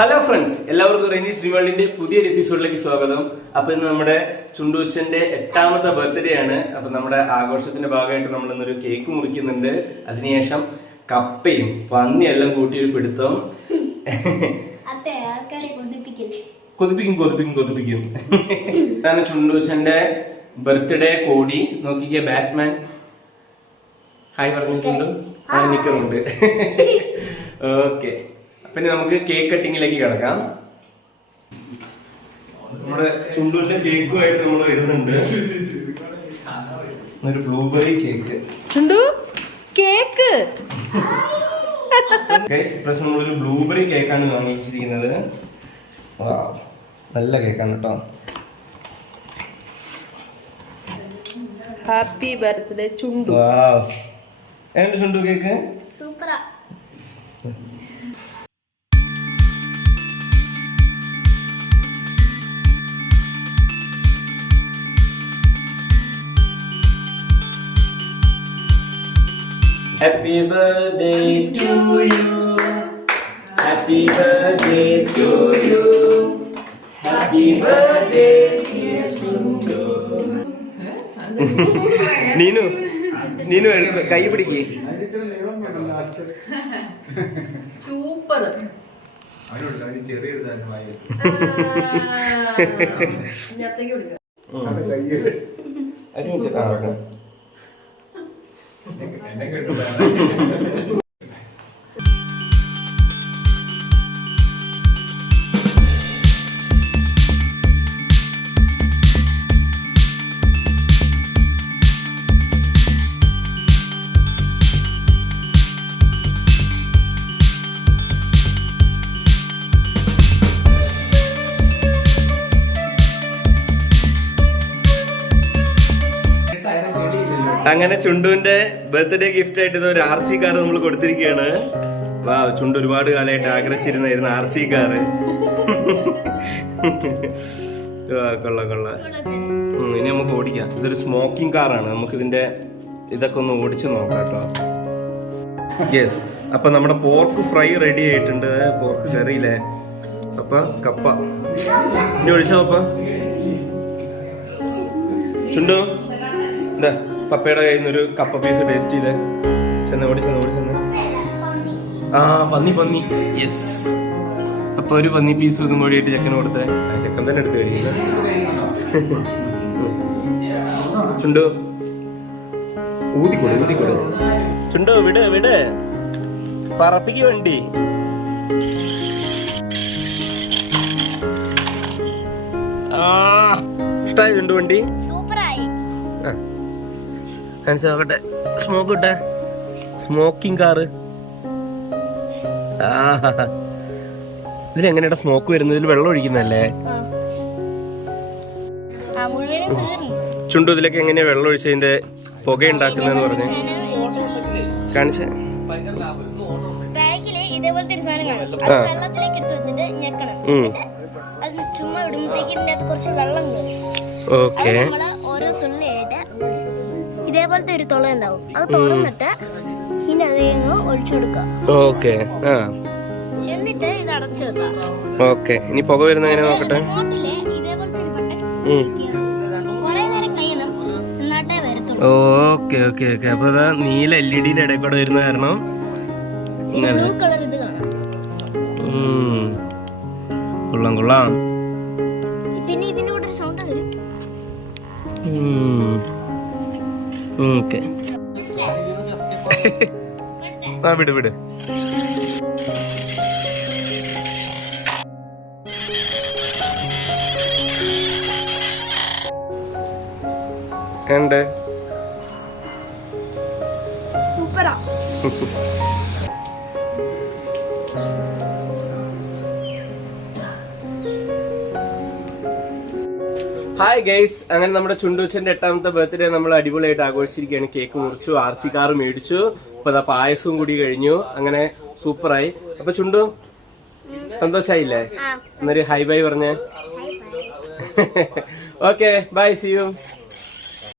Hello friends, എല്ലാവർക്കും റെനീസ് ഡ്രീംവേൾഡിന്റെ പുതിയൊരു എപ്പിസോഡിലേക്ക് സ്വാഗതം. അപ്പൊ ഇന്ന് നമ്മുടെ ചുണ്ടൂച്ചന്റെ 8ാമത്തെ ബർത്ത്ഡേ ആണ്. അപ്പൊ നമ്മുടെ ആഘോഷത്തിന്റെ ഭാഗമായിട്ട് നമ്മൾ ഇന്നൊരു കേക്ക് മുറിക്കുന്നുണ്ട്. അതിനുശേഷം കപ്പയും പന്നിയെല്ലാം കൂട്ടിയൊരു പിടുത്തം. കൊതിപ്പിക്കും. ഇതാണ് ചുണ്ടൂച്ചന്റെ ബർത്ത്ഡേ കോടി. നോക്കിക്കേ, ബാറ്റ്മാൻ ഹായ് പറഞ്ഞിട്ടുണ്ട്, നിൽക്കുന്നുണ്ട്. ഓക്കെ, പിന്നെ നമുക്ക് കേക്ക് കട്ടിങ്ങിലേക്ക് കിടക്കാം. നമ്മുടെ ചുണ്ടുവിന്റെ കേക്കുമായിട്ട് നമ്മൾ വരുന്നുണ്ട്. ഒരു ബ്ലൂബെറി കേക്ക്. ചുണ്ടു കേക്ക് ഇപ്രാവശ്യം നമ്മളൊരു ബ്ലൂബെറി കേക്കാണ് വാങ്ങിച്ചിരിക്കുന്നത്. നല്ല കേക്കാണ് കേട്ടോ. Happy birthday Chundu. എങ്ങനെയുണ്ട് ചുണ്ടു കേക്ക്? സൂപ്പറാ. Happy birthday to you. Happy birthday to you. Happy birthday dear Chundu. Neenu കൈ പിടിക്ക്. സൂപ്പർ. അങ്ങനെ ചുണ്ടുവിന്റെ ബർത്ത്ഡേ ഗിഫ്റ്റ് ആയിട്ട് ഒരു RC കാർ നമ്മൾ കൊടുത്തിരിക്കുകയാണ്. വാ, ചുണ്ടു ഒരുപാട് കാലമായിട്ട് ആഗ്രഹിച്ചിരുന്നായിരുന്നു RC കാറ്. കൊള്ള. ഇനി നമുക്ക് ഓടിക്കാം. ഇതൊരു സ്മോക്കിംഗ് കാറാണ്. നമുക്ക് ഇതിന്റെ ഇതൊക്കെ ഒന്ന് ഓടിച്ചു നോക്കാം കേട്ടോ. യെസ്, അപ്പൊ നമ്മുടെ പോർക്ക് ഫ്രൈ റെഡി ആയിട്ടുണ്ട്. പോർക്ക് കറിയില്ലേ? അപ്പൊ കപ്പ ഇനി ഒഴിച്ചോ. അപ്പ ചുണ്ടു എന്താ പപ്പയുടെ കയ്യിൽ നിന്ന് ഒരു കപ്പ പീസ് ടേസ്റ്റ് ചെയ്ത് ഓടിച്ചെന്ന്. ആ പന്നി. യെസ്, അപ്പൊ ഒരു പന്നി പീസ് ഇതും കൂടിയിട്ട് ചെക്കന് കൊടുത്തേ. ചെക്കൻ തന്നെ എടുത്ത് കഴിയില്ല. ചുണ്ടു ഊതിക്കൊടു. ചുണ്ടു വിട് പറപ്പിക്ക് വേണ്ടി. ഇഷ്ടായി ചുണ്ടു വണ്ടി? നോക്കട്ടെ, സ്മോക്ക് ഇട്ടെ. Smoking car. ഇതിലെങ്ങനെയാ സ്മോക്ക് വരുന്നത്? ഇതിൽ വെള്ളം ഒഴിക്കുന്നല്ലേ? ചുണ്ടു ഇതിലേക്ക് എങ്ങനെയാ വെള്ളം ഒഴിച്ചതിന്റെ പുക ഉണ്ടാക്കുന്നതെന്ന് പറഞ്ഞേ കാണിച്ചേ. ഓക്കെ, ഇതേപോലത്തെ ഒരു തുള ഉണ്ടാവും. അത് തുറന്നിട്ട് ഇനി അതേന്ന് ഒഴിച്ചു കൊടുക്കുക. ഓക്കെ, എന്നിട്ട് ഇത് അടച്ചു വെക്കാം. ഓക്കെ, ഇനി പുക വരുന്ന എങ്ങനെ നോക്കട്ടെ. ഇതേപോലത്തെ ഒരു ബട്ടൺ കുറെ നേരം കഴിയണം, എന്നാട്ടേ വരത്തുള്ളൂ. ഓക്കെ. അപ്പൊ നീല LED ഇടയിൽ കൂടെ വരുന്ന കാരണം ബ്ലൂ കളർ ഇത് കാണാം. കൊള്ളാം. പിന്നെ ഇതിന്റെ കൂടെ ഒരു സൗണ്ട് വരും. ഓക്കെ, വിട്. ഉണ്ട് സൂപ്പറാ. ഹായ് ഗൈസ്, അങ്ങനെ നമ്മുടെ ചുണ്ടൂച്ചന്റെ 8ാമത്തെ ബർത്ത്ഡേ നമ്മൾ അടിപൊളിയായിട്ട് ആഘോഷിച്ചിരിക്കുകയാണ്. കേക്ക് മുറിച്ചു, RC കാർ മേടിച്ചു. അപ്പൊ അതാ പായസവും കൂടി കഴിഞ്ഞു. അങ്ങനെ സൂപ്പറായി. അപ്പൊ ചുണ്ടു സന്തോഷായില്ലേ? എന്നൊരു ഹൈ ബൈ പറഞ്ഞേ. Okay, bye, see U.